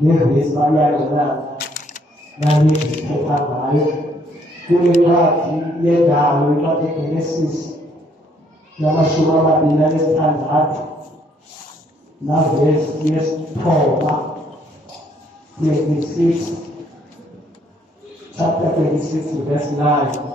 Nehezayana nani kuthethanayo kulencwadi yendalo incwadi yeGenesis yamashumi amabili anesithandathu navesi yesithoba 26 chapter 26 verse 9.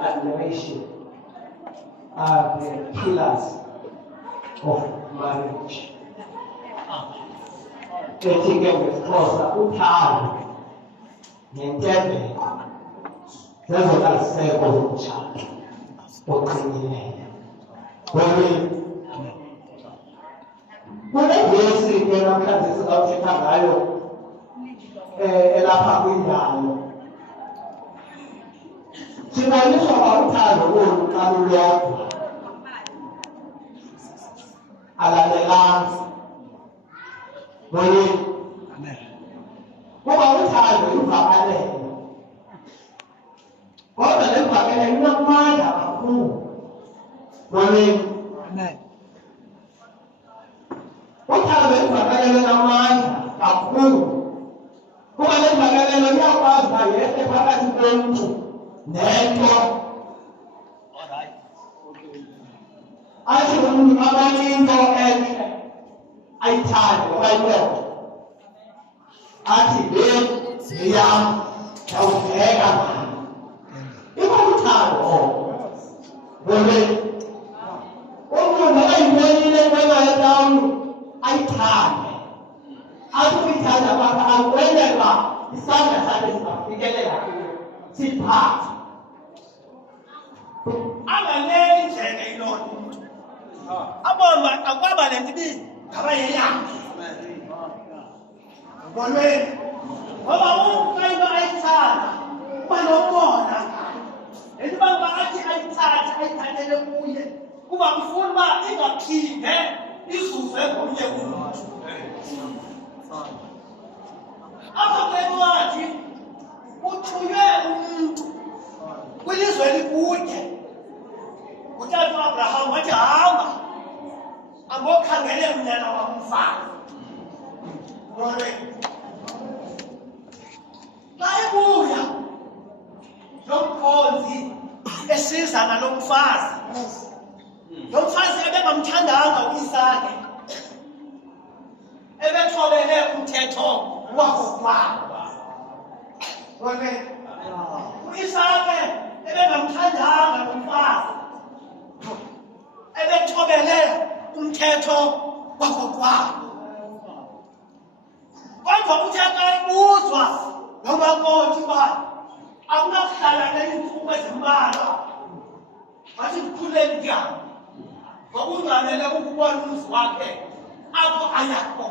Admiration are the pillars of marriage. Taking closer uthando nentembeko zezona ziseko zomtshado oqinileyo. Kule vesi ke namhlanje sizawuthetha ngayo elapha kwindalo. Siboniswa uthando olu xa lulodwa alalelanga. Kuba uthando luvakalelo, kodwa le mvakalelo inamandla kakhulu. Uthando luvakalelo inamandla kakhulu. Kuba le mvakalelo iyakwazi uba yehle phakathi komntu nento. Athi umntu abanye into entle ayithande bayibona. Athi le yam yawuveka ngayo. Iba luthando olo. Umntu noba yintoni le nto etawuni ayithande. Athi uyithanda apha akwenzela uba isandla sakhe singafikelela kuyo siphathe. Anganeli njenge ilona umuntu abona akwaba lento ibini ngaba yeyakhe ngolweni ngoba umuntu into ayithanda uba nomona ngayo uba athi ayithathele kuye kuba ufuna uba ingaphinde izuze ngomnye umuntu. Apha kule ncwadi kude utata uAbraham wathi hamba abokhangele umnyana wamfazi ngore xa ebuya lo mkhonzi esiza nalo mfazi lo mfazi ebengamthandanga uIsake ebethobele umthetho wakokwabo ngore uIsake ebengamthandanga lo mfazi ebethobele umthetho wakokwabo kodwa uthe xa ebuzwa nomakoti bakhe akunakuhlala neintsuku ezimbalwa wathi kukhuleni njani ngokungxamele ukubona umzi wakhe apho ayakho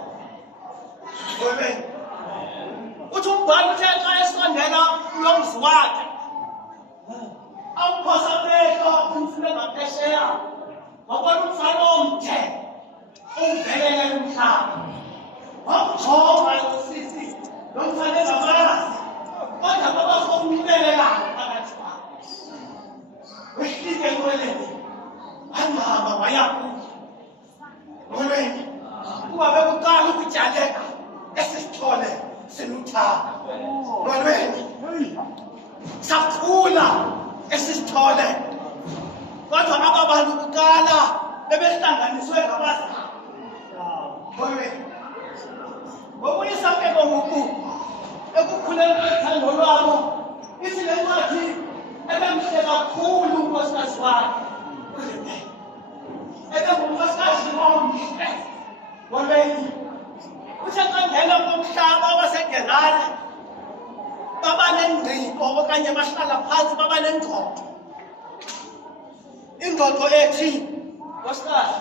uthi umbhali uthe xa esondela kulo mzi wakhe awuphosa amehlo umfule ngaphesheya wabona umfana omde uvelele umhlaba wamjonga usisi lo mfana engamazi kodwa babakho umlelelayo phakathi kwabo wehlike enqweleni wangama wayakuya ngolweni kuba bekuqala ukutyaleka esisithole siluthanga ngolweni sakhula esisithole kodwa aba bantu kuqala bebehlanganiswe ngabazali ngolweni ngokuyisake ngoku ekukhuleni kwethando lwabo ithi le ncwadi ebemhle kakhulu unkosikazi wakhe ebengunkosikazi omhle ngolweni uthe xa ngena komhlaba wasegerari baba nengqiqo okanye bahlala phantsi baba nengxoxo ingxoxo ethi nkosikazi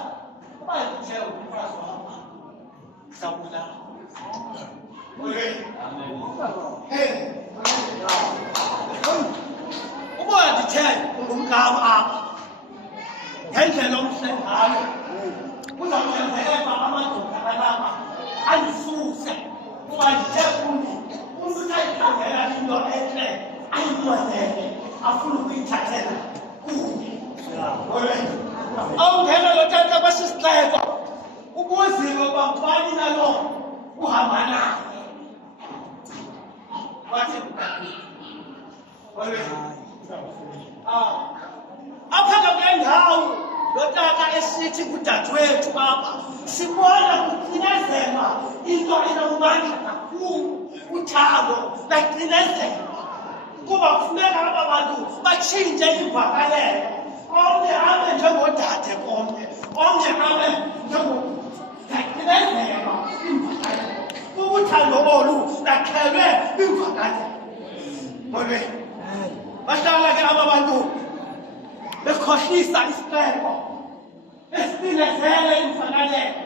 uba ndithe umfazi wam sabulala uba ndithe ungumkam apha ngendlela omhle ngayo kuzawuyenzeleka amadoda alapha andisuse kuba ndithe kuni umntu usayikhangela into entle ayinqwenele afuna ukuyithathela kuye awungena lo tata kwesisixeko ubuziwe bambani nalo uhamba naye wathi apha kule ndawo lo tata esithi kudadewethu apha sibona kucinezelwa into enomandla kakhulu uthando lacinezelwa kuba kufuneka aba bantu batshintshe imvakalelo omnye abe njengodade komnye omnye abe lacinezelwa imvakalelo ubuthando olu lakhelwe imvakalelo ngolweni bahlala ke aba bantu bekhohlisa isixeko esicinezele imvakalelo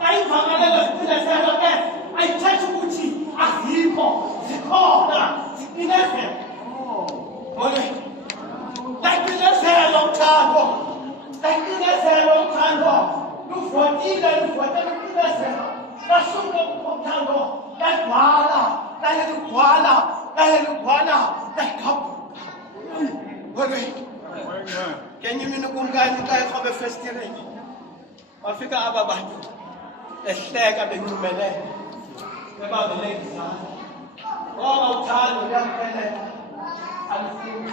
xa imvakalelo zicinezelo ke ayithethi ukuthi azikho zikhona zicinezelo ngolweni lacinezelo uthando lacinezelo uthando luvotile lucinezelo lasuke uthando ladwala laye lugcwala layikhaphuka ngolweni kenye imini kumkani xa erhobe efestireni wafika aba bantu ehleka bencumele bebambele izandla ngoba uthando luyampelela alufuni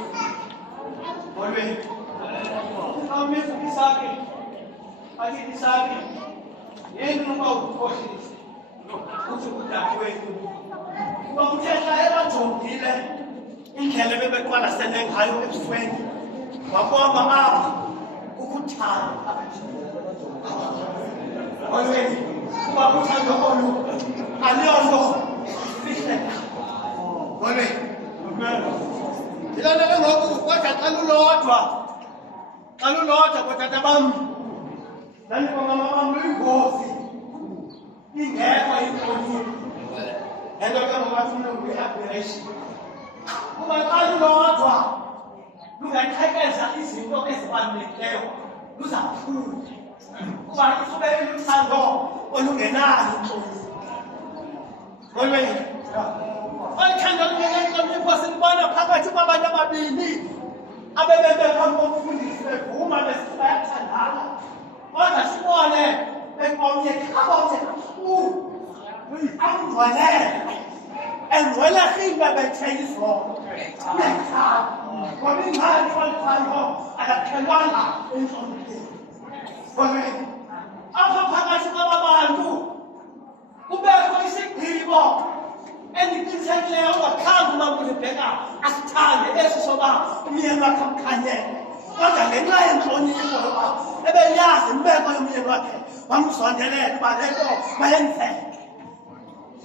ngolweni amifu Isake athi Isake yini uba ukukhohlisa uthi udadewethu kuba kuthetha ebajongile indlela bebeqwalasene ngayo ebusweni wabona apha ukuthanda ngolweni kuba uthando olu aliyonto fihleka ngolweni ilana ke ngoku kodwa xa lulodwa kotata bam nandibonga bam luyingozi ingekho inkonile ento ke ngobathi umlungu i-admiration kuba xa lulodwa lungaqhekeza izinto ezibalulekileyo luzaphula kuba isube luthando olungenayo intlonipho ngolweni oluthando olungenantlonipho silubona phakathi kwabantu ababini abebebephambi komfundisi bevuma besithi bayathandana kodwa sibone bekomnye kabomnye kakhulu angcwelele engcwele rhinga bethe izono uyayithanda ngoba ingxaki walithando akaqhelwanga entlonipeni koneni apha phakathi kwabantu kubekho isigqibo endiqinisekileyo ungakhange umamulibheka asithande esi soba umyeni wakhe amkhanyele kodwa ngenxa yentlonipho yoba ebeyazi imbeko yomyeni wakhe wamsondelela uba le nto mayenzeke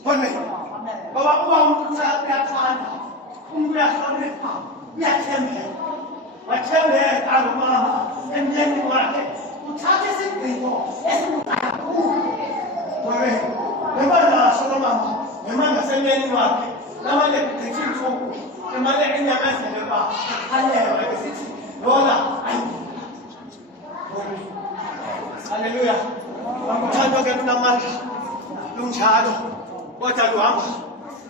koneni ngoba uba umntu uyathanda umntu uyahlonipha uyathembeka wathembeka ngumama emyeni wakhe uthatha isigqibo esibukakhulu koneni ngemanaso lo mama ngemanga semyeni wakhe namane kugqitha intsuku emane enyamezele uba akhalelwe esithi lona ayindoda halleluya uthando ke lunamandla lunjalo kodwa luhamba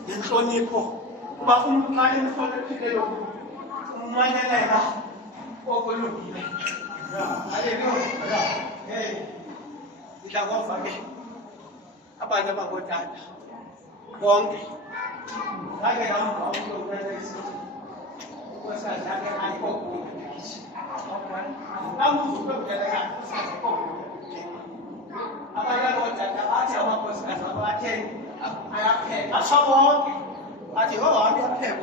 ngenhlonipho uba umntu xa emhloniphileyo ummanyelela okulungile halleluya ndidla ke abantu abangootata bonke ngake namba ukulongelesithi ukwesazake ayikokuyishi namuzukubeleka abanye abootata bathi amakhosikazi abatheni ayapheka atsho bonke athi hohambe uyapheka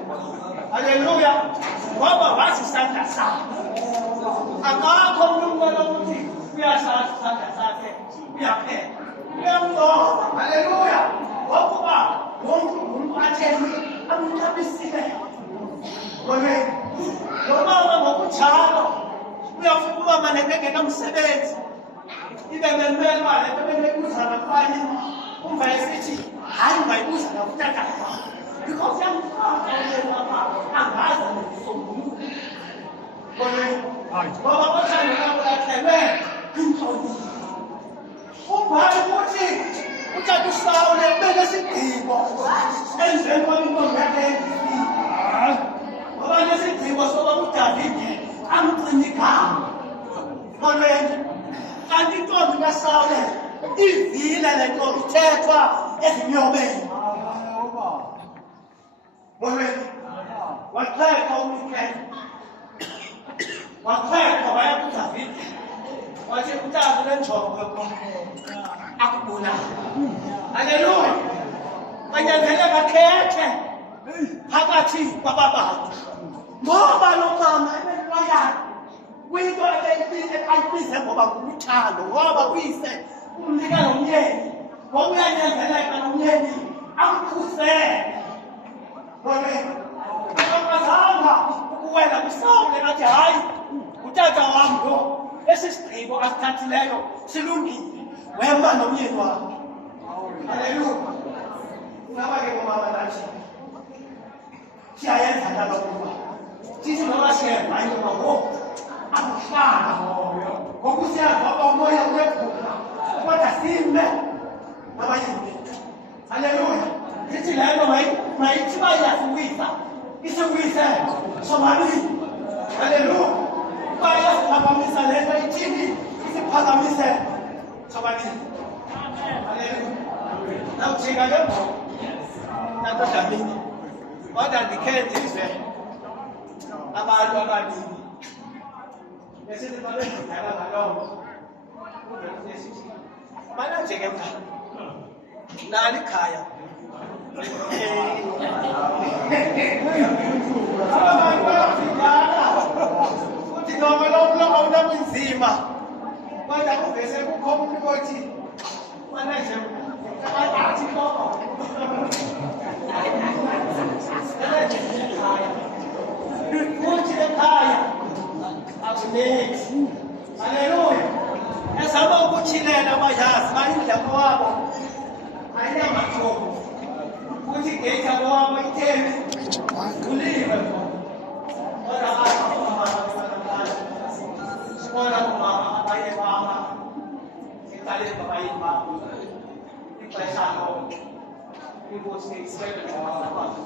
halleluya ngoba wazi isandla sakhe akakho umntu umbona ukuthi uyasazi isandla sakhe uyapheka uyamnqoba halleluya ngokuba wonke umuntu atheni amxabisileyo koneni nomama ngokunjalo uyafuna umama nengengekamsebenzi ibe bemele uba le nto benebuzana kwaye umva esithi hayi ungayibuza nakutata because uyamfaka uyenapha angazi nesombululo koneni ngoba othando labo lakhelwe intlonipho umbhali uthi utata uSawule ubeke isigqibo emveni kwintombi yakhe endifile ngoba nesigqibo soba uDavide amgcine igama koneni kanti intombi kaSawule ivile le nto ithethwa ezinyobeni koneni waxheka uMikhaya waxheka waya kuDavide wathi utata lenjongo yokuba akubulala halleluya banyanzeleka khethe phakathi kwababantu ngoba lo mama ebeloyana kwinto ayibize ngoba nguthando ngoba uyise umnika nomyeni ngoba uyanyanzeleka nomyeni amkhusele akakwazanga ukuwela kuSawule athi hayi utata wam lo esi sigqibo asithathileyo silungile wema nomyeni wakhe halleluya ungaba ke ngomama nathi siyayenza njalo kuba sithi noba siyeva into ngoku akuhlanga ngokusiyazi oba umoya uyephula kodwa sime nabayeni bethu halleluya sithi le nto mayithi uba iyasiwisa isiwise sobabili halleluya uba iyasiphakamisa le nto ithini isiphakamise sobabili halleluya nawujika ke ngoku nakodamini kodwa ndikhe ndizwe abantu ababini besithi babedlala ngaloo uvesithi manajeke mngani nalo ikhaya abantu bayafidala futhi noma lomlomo unobunzima kodwa kuvese kukho umuntu othi manaje akathi koko futhi ekhaya akunethi halleluya ezama ukutshilela abayazi bayindleko wabo ayinamathongo futhi igeyita kwabo itheni uliwe kodwa sibona umama abaye baba ecaleni babayini babo ixesha lonke inkosi isebenza ngabazalwane